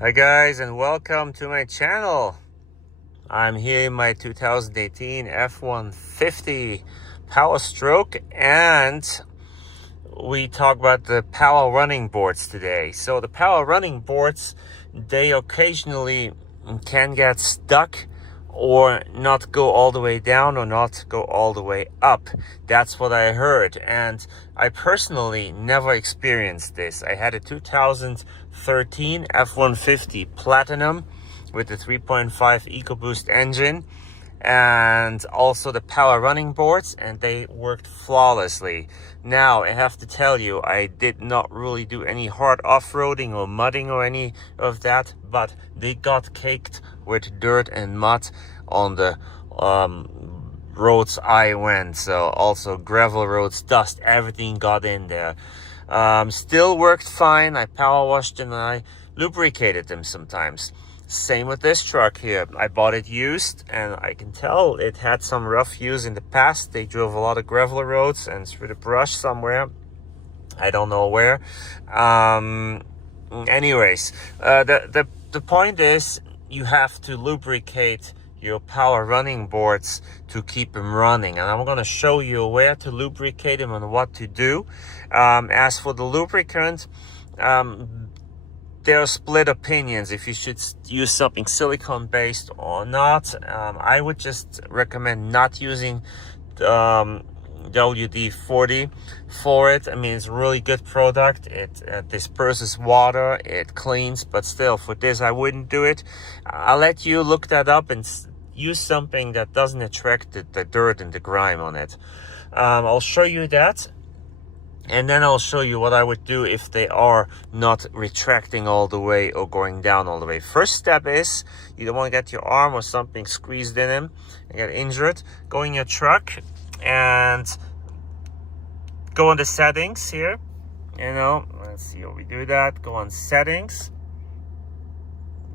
Hi guys, and welcome to my channel. I'm here in my 2018 F-150 powerstroke, and we talk about the power running boards today. So the power running boards, they occasionally can get stuck or not go all the way down or not go all the way up. That's what I heard, and I personally never experienced this. I had a 2013 F-150 Platinum with the 3.5 EcoBoost engine and also the power running boards, and they worked flawlessly. Now I have to tell you, I did not really do any hard off-roading or mudding or any of that, but they got caked with dirt and mud on the roads I went. So also gravel roads, dust, everything got in there. Still worked fine. I power washed them and I lubricated them sometimes. Same with this truck here. I bought it used, and I can tell it had some rough use in the past. They drove a lot of gravel roads and through the brush somewhere. I don't know where. Anyways, the point is, you have to lubricate your power running boards to keep them running, and I'm going to show you where to lubricate them and what to do. As for the lubricant, there are split opinions if you should use something silicone based or not. I would just recommend not using WD-40 for it. I mean, it's a really good product. It disperses water, it cleans, but still, for this I wouldn't do it. I'll let you look that up and use something that doesn't attract the dirt and the grime on it. I'll show you that, and then I'll show you what I would do if they are not retracting all the way or going down all the way. First step is, you don't want to get your arm or something squeezed in him and get injured. Go in your truck and go on the settings here. You know, let's see how we do that. Go on settings.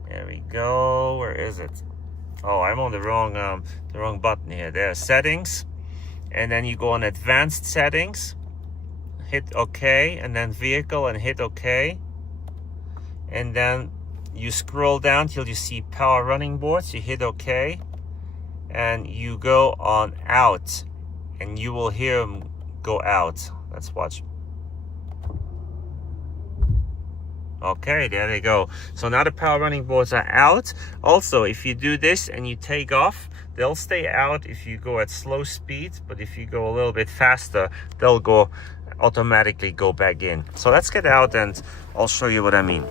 There we go. Where is it? Oh, I'm on the wrong button here. There's settings, and then you go on advanced settings. Hit OK, and then vehicle, and hit OK, and then you scroll down till you see power running boards. You hit OK, and you go on out, and you will hear them go out. Let's watch. Okay, there they go. So now the power running boards are out. Also, if you do this and you take off, they'll stay out if you go at slow speed, but if you go a little bit faster, they'll go automatically go back in. So let's get out and I'll show you what I mean.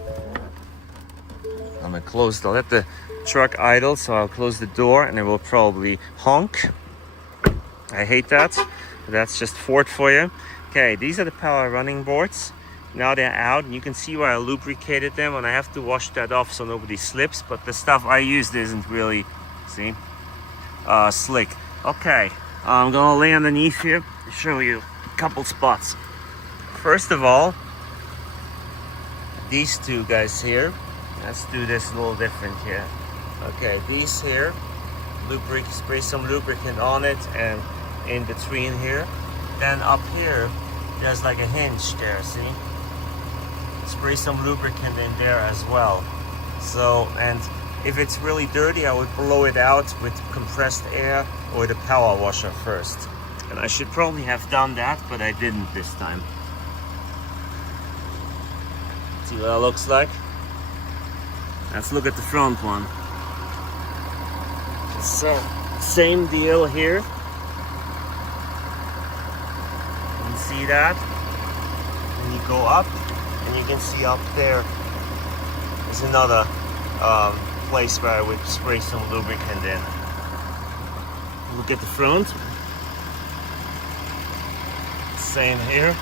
I'm gonna I'll let the truck idle, so I'll close the door and it will probably honk. I hate that, but that's just Ford for you. Okay, these are the power running boards. Now they're out, and you can see where I lubricated them, and I have to wash that off so nobody slips, but the stuff I used isn't really, see, slick. Okay, I'm gonna lay underneath here to show you a couple spots. First of all, these two guys here, let's do this a little different here. Okay, these here, spray some lubricant on it and in between here. Then up here, there's like a hinge there, see? Spray some lubricant in there as well. So, and if it's really dirty, I would blow it out with compressed air or the power washer first. And I should probably have done that, but I didn't this time. See what that looks like? Let's look at the front one. So, same deal here. You can see that. And you go up, and you can see up there is another place where I would spray some lubricant in. Look at the front. Same here.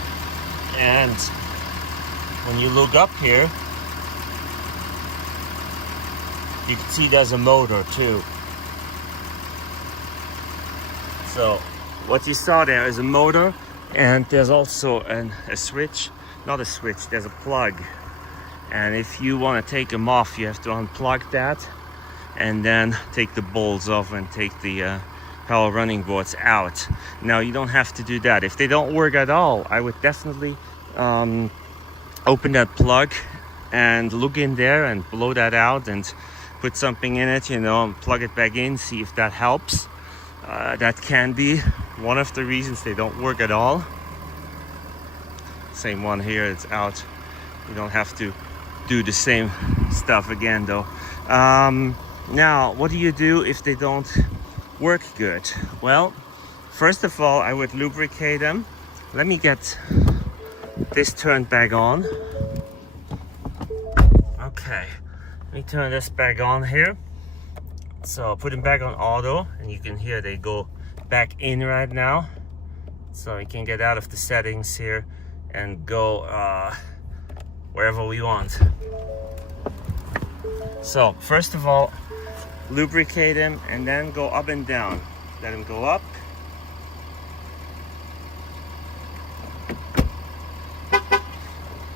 And when you look up here, you can see there's a motor too. So what you saw there is a motor, and there's also a switch. Not a switch, there's a plug. And if you want to take them off, you have to unplug that and then take the bolts off and take the power running boards out. Now, you don't have to do that. If they don't work at all, I would definitely open that plug and look in there and blow that out and put something in it, you know, and plug it back in, see if that helps. That can be one of the reasons they don't work at all. Same one here, it's out. You don't have to do the same stuff again though. Now, what do you do if they don't work good? Well, first of all, I would lubricate them. Let me get this turned back on. Okay, let me turn this back on here. So put them back on auto, and you can hear they go back in right now. So we can get out of the settings here and go wherever we want. So first of all, lubricate them and then go up and down. Let them go up.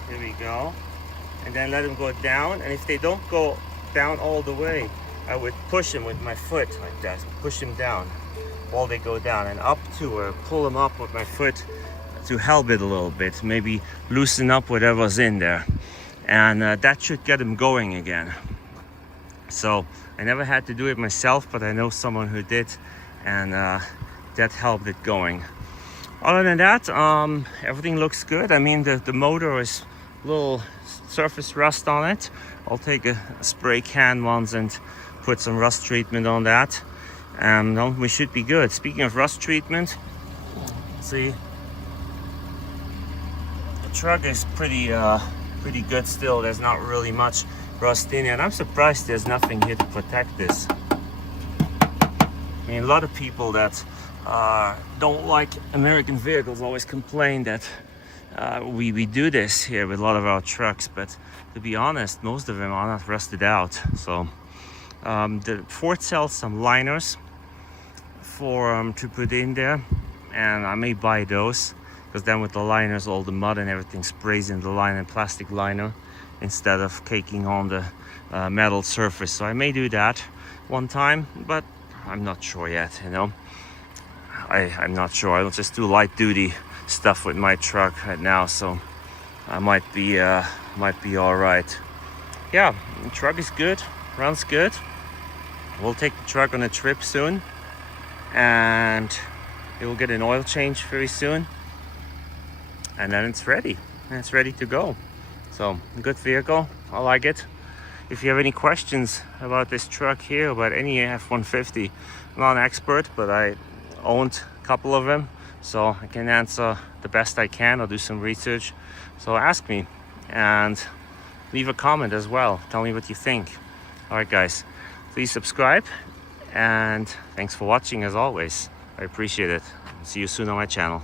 Here we go. And then let them go down. And if they don't go down all the way, I would push them with my foot like that. Push them down while they go down, and up to, or pull them up with my foot to help it a little bit. Maybe loosen up whatever's in there. And that should get them going again. So I never had to do it myself, but I know someone who did, and that helped it going. Other than that, everything looks good. I mean, the motor is a little surface rust on it. I'll take a spray can once and put some rust treatment on that, and no, we should be good. Speaking of rust treatment, see, the truck is pretty good still. There's not really much rust in it, and I'm surprised there's nothing here to protect this. I mean, a lot of people that don't like American vehicles always complain that we do this here with a lot of our trucks, but to be honest, most of them are not rusted out. So the Ford sells some liners for to put in there, and I may buy those, because then with the liners all the mud and everything sprays in the liner, plastic liner, instead of caking on the metal surface. So I may do that one time, but I'm not sure yet, you know. I'm not sure. I'll just do light duty stuff with my truck right now, so I might be all right. Yeah, the truck is good, runs good. We'll take the truck on a trip soon, and it will get an oil change very soon, and then it's ready. And it's ready to go. So, good vehicle. I like it. If you have any questions about this truck here, about any F-150, I'm not an expert, but I owned a couple of them, so I can answer the best I can. I'll do some research. So ask me, and leave a comment as well. Tell me what you think. All right, guys, please subscribe, and thanks for watching as always. I appreciate it. See you soon on my channel.